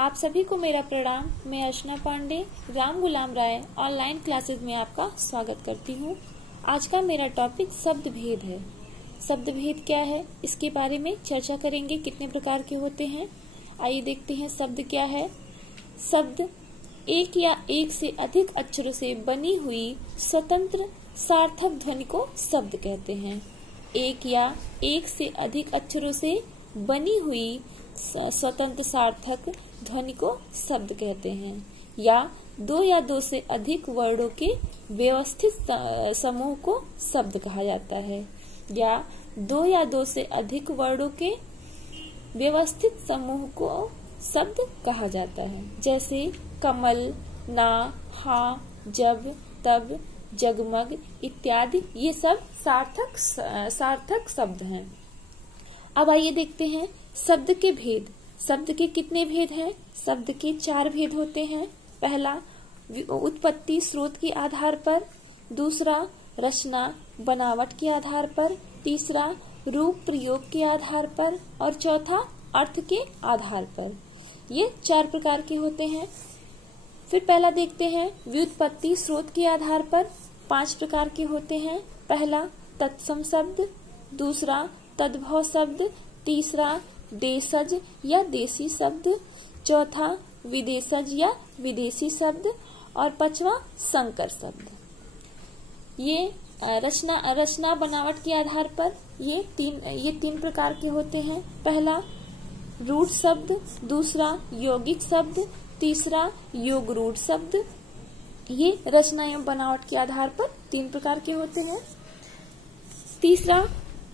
आप सभी को मेरा प्रणाम। मैं अर्चना पांडे राम गुलाम राय ऑनलाइन क्लासेस में आपका स्वागत करती हूँ। आज का मेरा टॉपिक शब्द भेद है। शब्द भेद क्या है, इसके बारे में चर्चा करेंगे। कितने प्रकार के होते हैं, आइए देखते हैं। शब्द क्या है। शब्द एक या एक से अधिक अक्षरों से बनी हुई स्वतंत्र सार्थक ध्वनि को शब्द कहते हैं। एक या एक से अधिक अक्षरों से बनी हुई स्वतंत्र सार्थक ध्वनि को शब्द कहते हैं। या दो या दो से अधिक वर्णों के व्यवस्थित समूह को शब्द कहा जाता है। या दो या दो से अधिक वर्णों के व्यवस्थित समूह को शब्द कहा जाता है। जैसे कमल, ना, हाँ, जब, तब, जगमग इत्यादि, ये सब सार्थक शब्द हैं। अब आइए देखते हैं शब्द के भेद। शब्द के कितने भेद हैं? शब्द के 4 भेद होते हैं। पहला, उत्पत्ति स्रोत के आधार पर। दूसरा, रचना बनावट के आधार पर। तीसरा, रूप प्रयोग के आधार पर। और चौथा, अर्थ के आधार पर। ये 4 प्रकार के होते हैं। फिर पहला देखते हैं, व्युत्पत्ति स्रोत के आधार पर 5 प्रकार के होते हैं। पहला, तत्सम शब्द। दूसरा, तद्भव शब्द। तीसरा, देशज या देसी शब्द। चौथा, विदेशज या विदेशी शब्द। और 5वां, संकर शब्द। ये रचना बनावट के आधार पर ये तीन प्रकार के होते हैं। पहला, रूढ़ शब्द। दूसरा, यौगिक शब्द। तीसरा, योग रूढ़ शब्द। ये रचना एवं बनावट के आधार पर 3 प्रकार के होते हैं। तीसरा,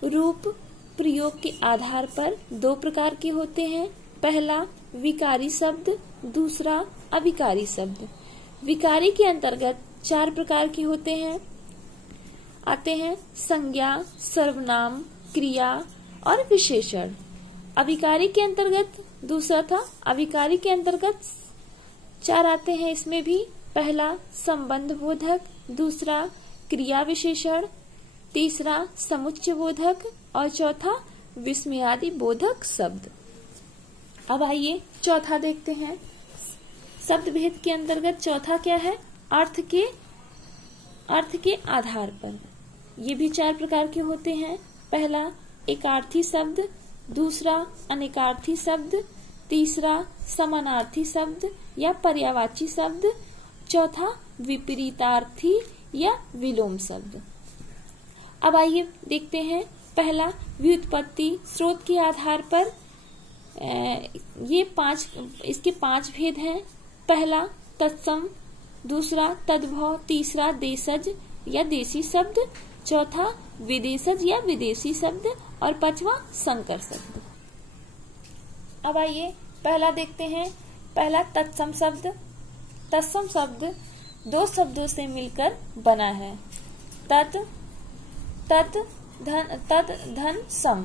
रूप प्रयोग के आधार पर 2 प्रकार के होते हैं। पहला, विकारी शब्द। दूसरा, अविकारी शब्द। विकारी के अंतर्गत 4 प्रकार के होते हैं संज्ञा, सर्वनाम, क्रिया और विशेषण। अविकारी के अंतर्गत दूसरा था, अविकारी के अंतर्गत 4 आते हैं इसमें भी। पहला, संबंध बोधक। दूसरा, क्रिया विशेषण। तीसरा, समुच्चय बोधक। और चौथा, विस्मयादि बोधक शब्द। अब आइए चौथा देखते हैं। शब्द भेद के अंतर्गत चौथा क्या है? अर्थ के आधार पर। ये भी 4 प्रकार के होते हैं। पहला, एकार्थी शब्द। दूसरा, अनेकार्थी शब्द। तीसरा, समानार्थी शब्द या पर्यायवाची शब्द। चौथा, विपरीतार्थी या विलोम शब्द। अब आइए देखते हैं। पहला, व्युत्पत्ति स्रोत के आधार पर। इसके 5 भेद हैं। पहला, तत्सम। दूसरा, तद्भव। तीसरा, देशज या देसी शब्द। चौथा, विदेशज या विदेशी शब्द। और 5वां, संकर शब्द। अब आइए पहला देखते हैं। पहला, तत्सम शब्द। तत्सम शब्द 2 शब्दों से मिलकर बना है। तत् धन सम।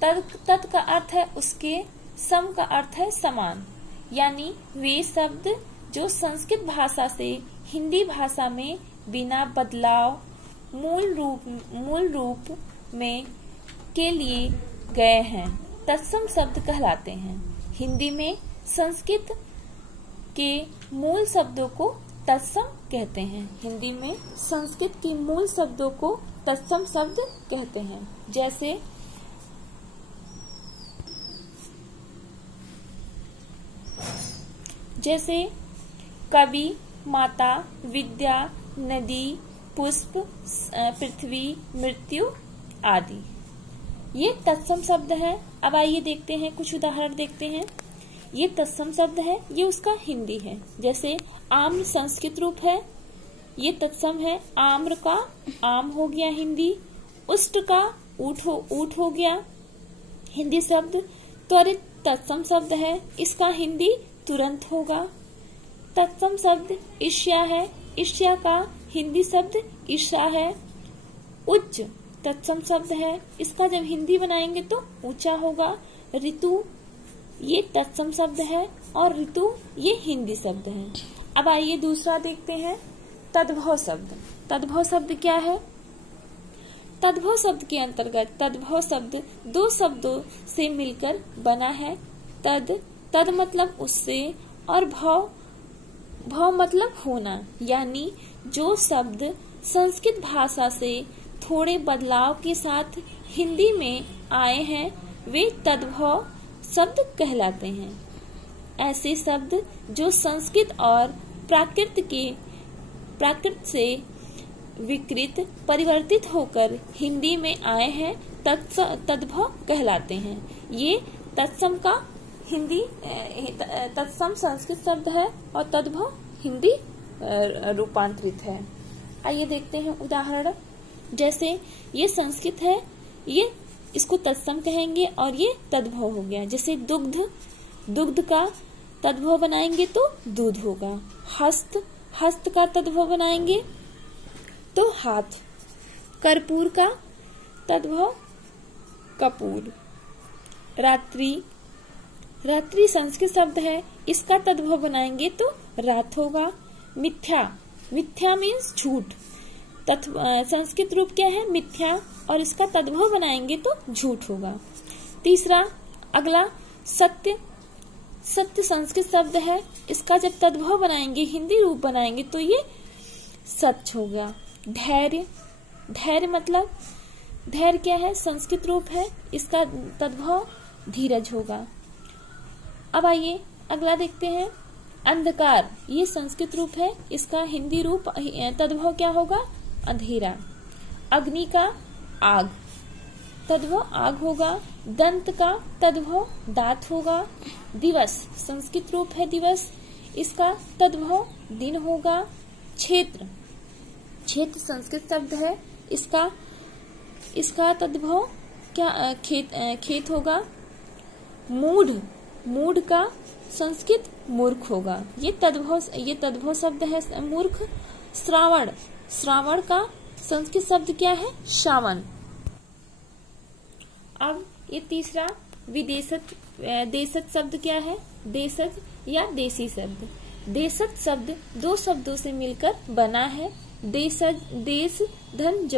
तत् का अर्थ है उसके, सम का अर्थ है समान। यानी वे शब्द जो संस्कृत भाषा से हिंदी भाषा में बिना बदलाव मूल रूप में के लिए गए हैं, तत्सम शब्द कहलाते हैं। हिंदी में संस्कृत के मूल शब्दों को तत्सम कहते हैं। हिंदी में संस्कृत के मूल शब्दों को तत्सम शब्द कहते हैं। जैसे कवि, माता, विद्या, नदी, पुष्प, पृथ्वी, मृत्यु आदि, ये तत्सम शब्द है। अब आइए देखते हैं, कुछ उदाहरण देखते हैं। ये तत्सम शब्द है, ये उसका हिंदी है। जैसे आम्र संस्कृत रूप है, ये तत्सम है। आम्र का आम हो गया हिंदी। उष्ट का ऊठ हो गया हिंदी शब्द। त्वरित तत्सम शब्द है, इसका हिंदी तुरंत होगा। तत्सम शब्द ईर्ष्या है, ईर्ष्या का हिंदी शब्द ईर्षा है। उच्च तत्सम शब्द है, इसका जब हिंदी बनाएंगे तो ऊंचा होगा। ऋतु ये तत्सम शब्द है और ऋतु ये हिंदी शब्द है। अब आइए दूसरा देखते हैं, तद्भव शब्द। तद्भव शब्द क्या है? तद्भव शब्द के अंतर्गत तद्भव शब्द 2 शब्दों से मिलकर बना है। तद तद मतलब उससे और भव भव मतलब होना, यानी जो शब्द संस्कृत भाषा से थोड़े बदलाव के साथ हिंदी में आए हैं वे तद्भव शब्द कहलाते हैं। ऐसे शब्द जो संस्कृत और प्राकृत से विकृत परिवर्तित होकर हिंदी में आए हैं तद्भव कहलाते हैं। ये तत्सम का हिंदी तत्सम संस्कृत शब्द है और तद्भव हिंदी रूपांतरित है। आइए देखते हैं उदाहरण। जैसे ये संस्कृत है, ये इसको तत्सम कहेंगे और ये तद्भव हो गया। जैसे दुग्ध का तद्भव बनाएंगे तो दूध होगा। हस्त का तद्भव बनाएंगे तो हाथ। कर्पूर का तद्भव कपूर। रात्रि संस्कृत शब्द है, इसका तद्भव बनाएंगे तो रात होगा। मिथ्या मीन्स झूठ। संस्कृत रूप क्या है? मिथ्या, और इसका तद्भव बनाएंगे तो झूठ होगा। तीसरा अगला सत्य संस्कृत शब्द है, इसका जब तद्भव बनाएंगे हिंदी रूप बनाएंगे तो ये सच होगा। धैर्य मतलब धैर्य क्या है? संस्कृत रूप है, इसका तद्भव धीरज होगा। अब आइए अगला देखते हैं। अंधकार ये संस्कृत रूप है, इसका हिंदी रूप तद्भव क्या होगा? अंधेरा। अग्नि का आग, तद्भव आग होगा। दंत का तद्भव दांत होगा। दिवस संस्कृत रूप है दिवस, इसका तद्भव दिन होगा। क्षेत्र संस्कृत शब्द है, इसका तद्भव क्या? खेत होगा। मूढ़ का संस्कृत मूर्ख होगा। ये तद्भव शब्द है मूर्ख। श्रावण का संस्कृत शब्द क्या है? श्रावण। अब ये तीसरा देशज शब्द क्या है? देशज या देसी शब्द। देशज शब्द दो शब्दों से मिलकर बना है। देश धन ज,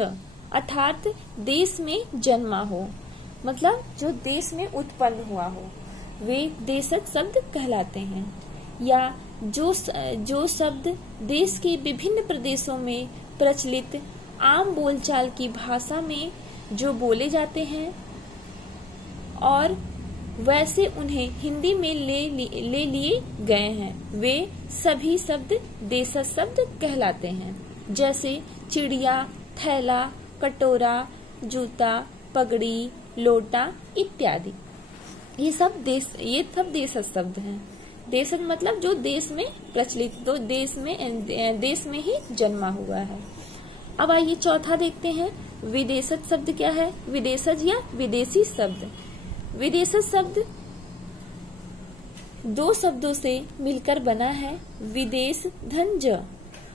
अर्थात देश में जन्मा हो, मतलब जो देश में उत्पन्न हुआ हो, वे देशज शब्द कहलाते हैं। या जो शब्द देश के विभिन्न प्रदेशों में प्रचलित आम बोलचाल की भाषा में जो बोले जाते हैं और वैसे उन्हें हिंदी में ले लिए गए हैं, वे सभी शब्द देशज शब्द कहलाते हैं। जैसे चिड़िया, थैला, कटोरा, जूता, पगड़ी, लोटा इत्यादि। ये सब देशज शब्द हैं। देशज मतलब जो देश में प्रचलित, तो देश में ही जन्मा हुआ है। अब आइए चौथा देखते हैं। विदेशज शब्द क्या है? विदेशज या विदेशी शब्द। विदेशज शब्द दो शब्दों से मिलकर बना है। विदेश धन ज,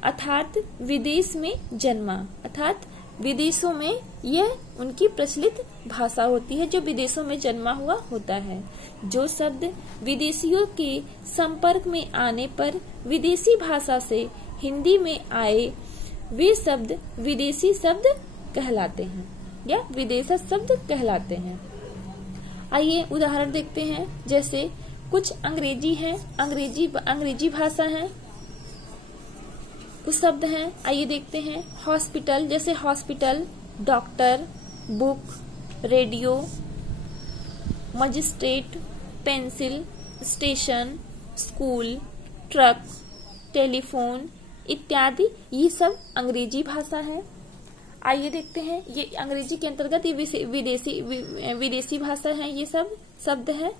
अर्थात विदेश में जन्मा, अर्थात विदेशों में यह उनकी प्रचलित भाषा होती है, जो विदेशों में जन्मा हुआ होता है। जो शब्द विदेशियों के संपर्क में आने पर विदेशी भाषा से हिंदी में आए, वे शब्द विदेशी शब्द कहलाते हैं या विदेशज शब्द कहलाते हैं। आइए उदाहरण देखते हैं। जैसे कुछ अंग्रेजी हैं, अंग्रेजी भाषा है, कुछ शब्द हैं। आइए देखते हैं। हॉस्पिटल, जैसे hospital, doctor, book, radio, magistrate, pencil, station, school, truck, telephone इत्यादि, ये सब अंग्रेजी भाषा है। आइए देखते हैं। ये अंग्रेजी के अंतर्गत ये विदेशी भाषा है, ये सब शब्द है।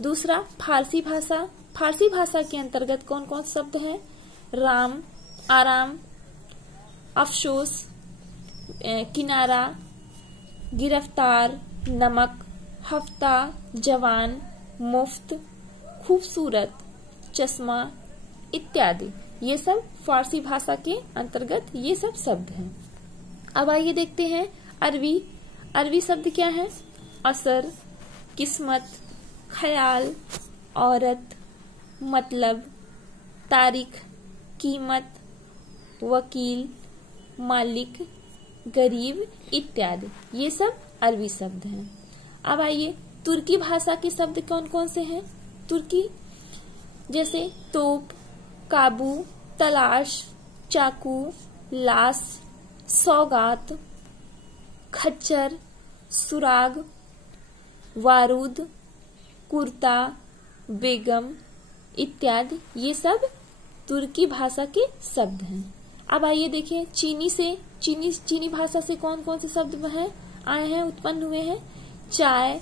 दूसरा फारसी भाषा। फारसी भाषा के अंतर्गत कौन कौन शब्द हैं? राम, आराम, अफसोस, किनारा, गिरफ्तार, नमक, हफ्ता, जवान, मुफ्त, खूबसूरत, चश्मा इत्यादि, ये सब फारसी भाषा के अंतर्गत ये सब शब्द हैं। अब आइए देखते हैं अरबी शब्द क्या है? असर, किस्मत, ख्याल, औरत, मतलब, तारीख, कीमत, वकील, मालिक, गरीब इत्यादि, ये सब अरबी शब्द हैं। अब आइए तुर्की भाषा के शब्द कौन कौन से हैं? तुर्की जैसे तोप, काबू, तलाश, चाकू, लाश, सौगात, खच्चर, सुराग, वारूद, कुर्ता, बेगम इत्यादि ये सब तुर्की भाषा के शब्द हैं। अब आइए देखिए चीनी भाषा से कौन कौन से शब्द आए हैं, उत्पन्न हुए हैं। चाय,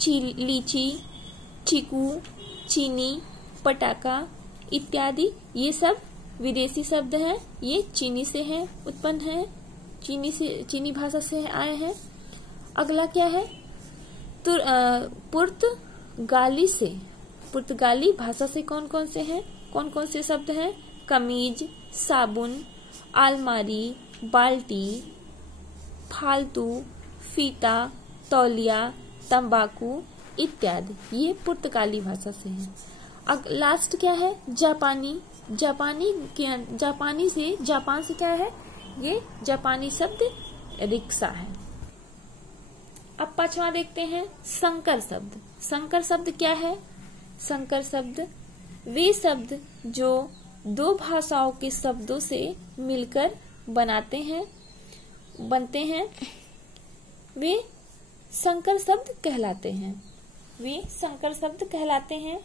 लीची, चीकू, चीनी, पटाखा इत्यादि ये सब विदेशी शब्द हैं। ये चीनी से हैं, उत्पन्न हैं, चीनी भाषा से आए हैं। अगला क्या है, पुर्तगाली भाषा से कौन कौन से शब्द हैं। कमीज, साबुन, अलमारी, बाल्टी, फालतू, फीता, तौलिया, तंबाकू इत्यादि ये पुर्तगाली भाषा से है। लास्ट क्या है, जापानी से, जापान से क्या है, ये जापानी शब्द रिक्शा है। अब पांचवा देखते हैं, संकर शब्द। संकर शब्द क्या है, संकर शब्द वे शब्द जो दो भाषाओं के शब्दों से मिलकर बनते हैं वे संकर शब्द कहलाते हैं। वे संकर शब्द कहलाते हैं।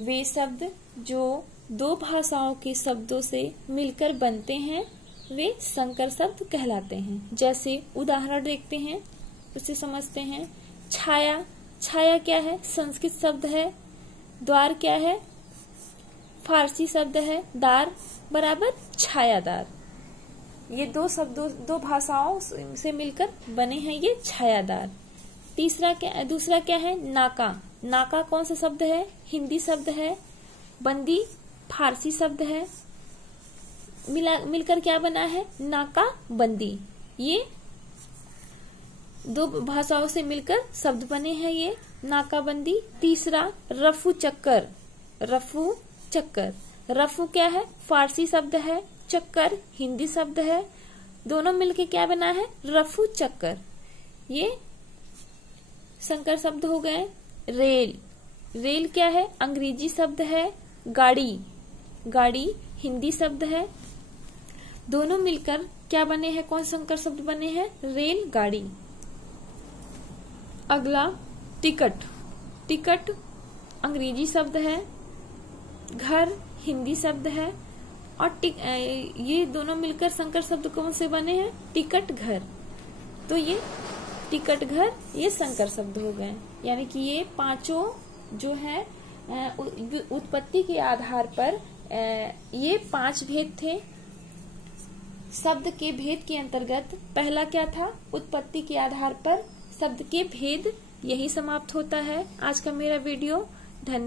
वे शब्द जो दो भाषाओं के शब्दों से मिलकर बनते हैं वे संकर शब्द कहलाते हैं। जैसे उदाहरण देखते हैं, उसे समझते हैं। छाया, छाया क्या है, संस्कृत शब्द है। द्वार क्या है, फारसी शब्द है। दार बराबर छायादार। ये दो भाषाओं से मिलकर बने हैं ये छायादार। दूसरा क्या है, नाका। नाका कौन सा शब्द है, हिंदी शब्द है। बंदी फारसी शब्द है। मिलकर क्या बना है, नाका बंदी। ये दो भाषाओं से मिलकर शब्द बने हैं ये नाकाबंदी। तीसरा रफू चक्कर। रफू चक्कर, रफू क्या है, फारसी शब्द है। चक्कर हिंदी शब्द है। दोनों मिलके क्या बना है, रफू चक्कर। ये संकर शब्द हो गए। रेल, रेल क्या है, अंग्रेजी शब्द है। गाड़ी, गाड़ी हिंदी शब्द है। दोनों मिलकर क्या बने हैं, कौन संकर शब्द बने हैं, रेल गाड़ी। अगला टिकट। टिकट अंग्रेजी शब्द है। घर हिंदी शब्द है। और ये दोनों मिलकर संकर शब्द कौन से बने हैं, टिकट घर। तो ये टिकट घर ये संकर शब्द हो गए। यानी कि ये पांचों जो है उत्पत्ति के आधार पर ये 5 भेद थे। शब्द के भेद के अंतर्गत पहला क्या था, उत्पत्ति के आधार पर शब्द के भेद। यही समाप्त होता है आज का मेरा वीडियो। धन्यवाद।